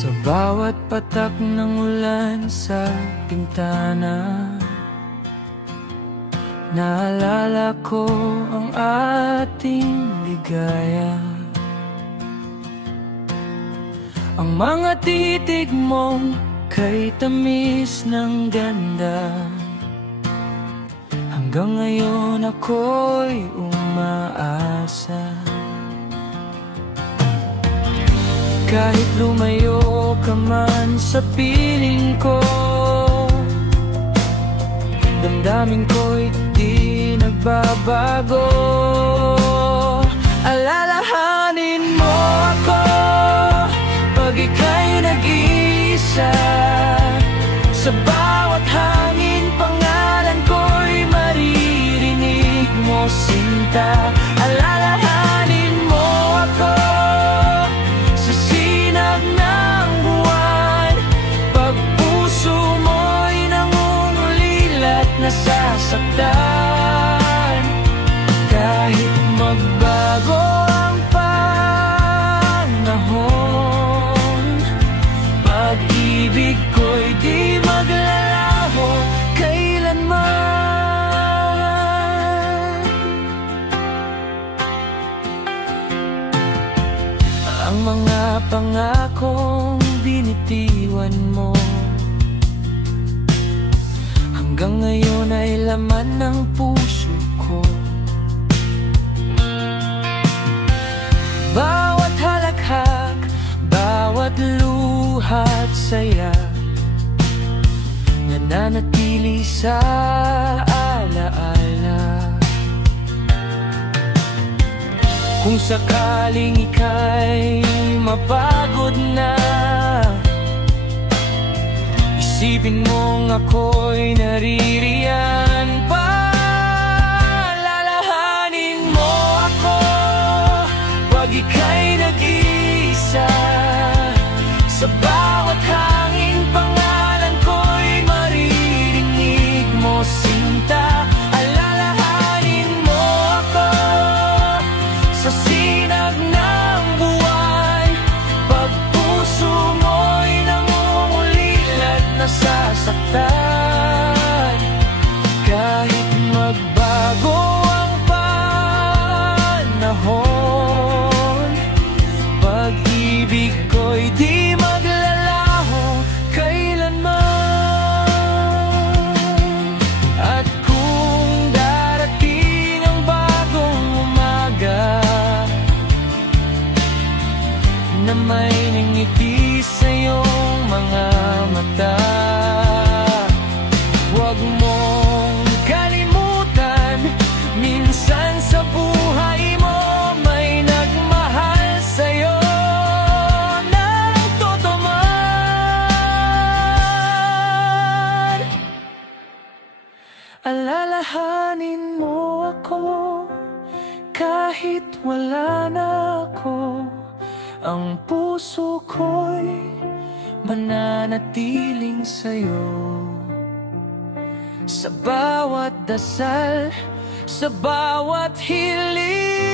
Sa bawat patak ng ulan sa pintana, naalala ko ang ating ligaya. Ang mga titig mong kay tamis ng ganda. Hanggang ngayon ako'y umaasa. Kahit lumayo ka man sa piling ko, damdamin ko'y di nagbabago. Alalahanin mo ako pag ika'y nag-iisa. Sa bawat hangin pangalan ko'y maririnig mo, sinta. Alalahanin mo ako sa sinag ng buwan, pag puso mo'y nangungulilat, nasasaktan. Kahit magbago ang panahon, pag-ibig ko'y di maglalaho kailanman. Ang mga pangakong binitiwan mo hanggang ngayon ay laman ng puso ko. Bawat halakhak, bawat luha't saya, nananatili sa alaala. Kung sakaling ika'y mapagod na, isipin mong ako'y naririyan pa. Lalahanin mo ako pag ika'y nag-iisa. Sa bawat hangin pangalan ko'y maririnig mo, sinta. Alalahanin mo ako sa sinag ng buwan, pag puso mo'y nangungulilat, nasasaktan. Kahit magbago ang panahon, pag-ibig ko'y di maglalaho kailanman. At kung darating ang bagong umaga na may nangiti sa iyong mga mata, huwag mong kalimutan, minsan sa buhay mo may nagmahal sa'yo ng totoo man. Alalahanin mo ako kahit wala na ako. Ang puso ko'y mananatiling sa'yo. Sa bawat dasal, sa bawat hiling,